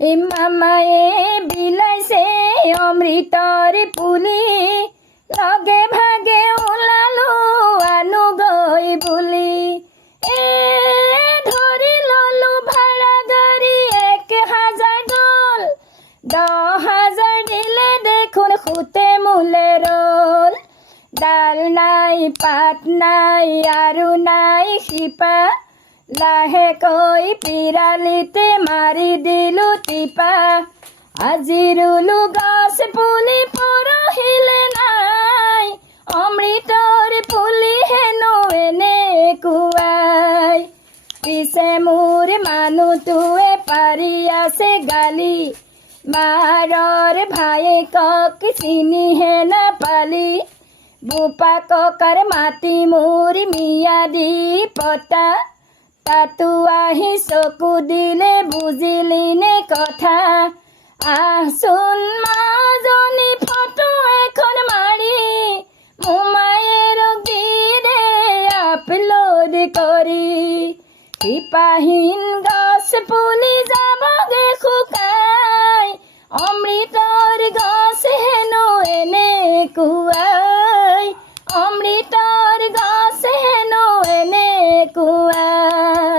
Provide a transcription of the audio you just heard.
মামায়ে বিলাইছে অমৃতৰ পুলি, লগে ভাগে ওলালো আনো গৈ বুলি। ধৰি ললো ভাড়া গাড়ী 1,000 গ'ল, 10,000 দিলে দেখোন সুতে মূলে ৰল। ডাল নাই পাত নাই আৰু নাই শিপা, লাহেকৈ পিৰালিতে মাৰি দিলো টিপা। আজি ৰুলো গছ পুলি পৰহিলে নাই, অমৃতৰ পুলি হেনো এনেকুৱাই। পিছে মোৰ মানুহটোৱে পাৰি আছে গালি, মাৰৰ ভায়েকক চিনিহে নাপালি। বোপা ককাৰ মাটি মোৰ মিয়াদি পতা, তাতো আহি চকু দিলে বুজিলি নে কথা। আহচোন মাজনী ফটো এখন মাৰি, মোমায়েৰক দি দে আপলোড কৰি। শিপাহীন গছ পুলি যাবগে শুকাই, অমৃতৰ গছ হেনো এনেকুৱা।